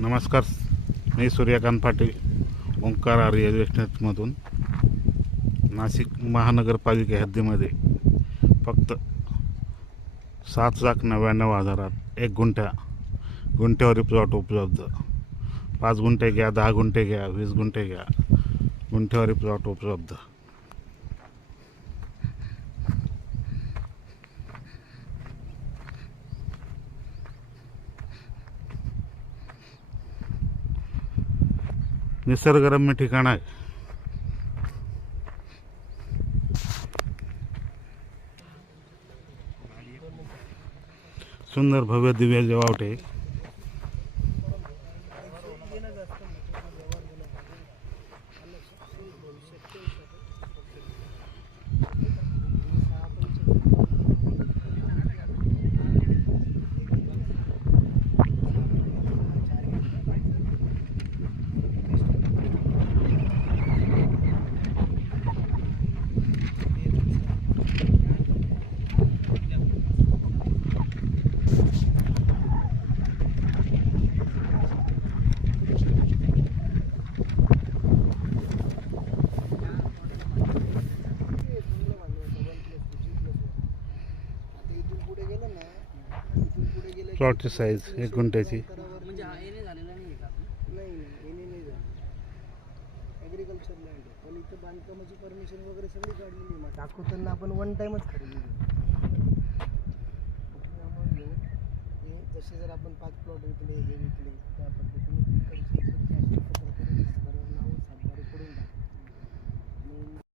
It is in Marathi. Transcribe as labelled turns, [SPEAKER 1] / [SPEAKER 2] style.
[SPEAKER 1] नमस्कार मी सूर्यकांत पाटील ओंकार आर्य स्टेशनमधून नाशिक महानगरपालिका हद्दीमध्ये फक्त सात लाख नव्याण्णव हजारात एक गुंठ्या गुंठ्यावरील प्लॉट उपलब्ध. पाच गुंठे घ्या दहा गुंठे घ्या वीस गुंठे घ्या गुंठ्यावरील प्लॉट उपलब्ध. निसर्गरम्य ठिकाण आहे. सुंदर भव्य दिव्य जेवावटे.
[SPEAKER 2] पुढे गेलं ना पुढे गेलं की
[SPEAKER 1] प्लॉटची साईज एक गुंठ्याची.
[SPEAKER 3] म्हणजे हा झालेला नाही का
[SPEAKER 2] नाही नाही नाही झालं ॲग्रिकल्चर लँड आहे. पण इथं बांधकामाची परमिशन वगैरे सगळी काढलेली आहे. मग दाखवताना आपण वन टाईमच खरेदी घेऊ